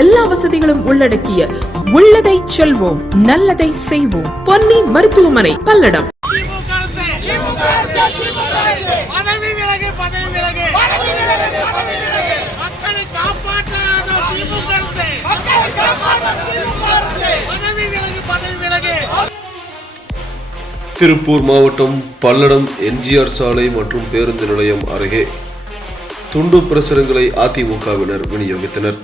எல்லா வசதிகளும் உள்ளடக்கிய உள்ளதை செல்வோம் நல்லதை செய்வோம். பொன்னி மருத்துவமனை பல்லடம். திருப்பூர் மாவட்டம் பல்லடம் எம்ஜிஆர் சாலை மற்றும் பேருந்து நிலையம் அருகே துண்டு பிரசுரங்களை அதிமுகவினர் விநியோகித்தனர்.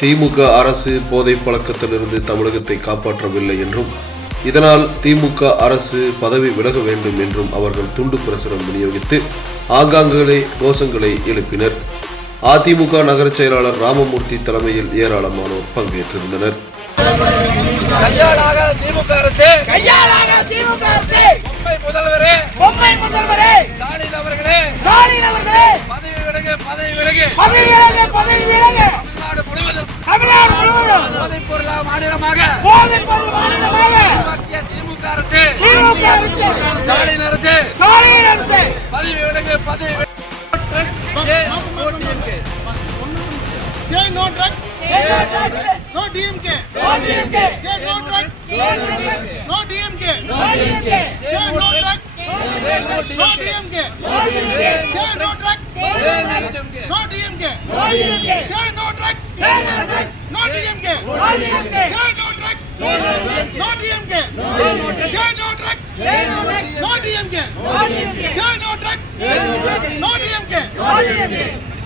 திமுக அரசு போதை பழக்கத்திலிருந்து தமிழகத்தை காப்பாற்றவில்லை என்றும் இதனால் திமுக அரசு பதவி விலக வேண்டும் என்றும் அவர்கள் துண்டு பிரசுரம் விநியோகித்து ஆங்காங்களே கோஷங்களை எழுப்பினர். அதிமுக நகரச் செயலாளர் ராமமூர்த்தி தலைமையில் ஏராளமானோர் பங்கேற்றிருந்தனர். கையாளாக திமுக அரசு! கையாளாக திமுக அரசு! மும்பை முதல்வரே! பொம்மை முதல்வரே! ஸ்டாலின் அவர்களே! ஸ்டாலின் அவர்களே! பதவி விலகு பதவி விலகு! பதவி விலகு பதவி விலகு! தமிழ்நாடு முழுவதும் தமிழ்நாடு முழுவதும் போதைப் பொருளா மாநிலமாக போதை பொருள் மாநிலமாக உருவாக்கிய திமுக அரசு திமுக அரசு ஸ்டாலின் அரசு ஸ்டாலின் அரசு பதவி விலகு பதவி விலகு. ஏ, ஓடிஎம்கே. Say no drugs. No DMK. No DMK. Say no drugs. No DMK. No DMK. Say no drugs. No DMK. Say no drugs. No DMK. No DMK. Say no drugs. no DMK. No DMK. No DMK.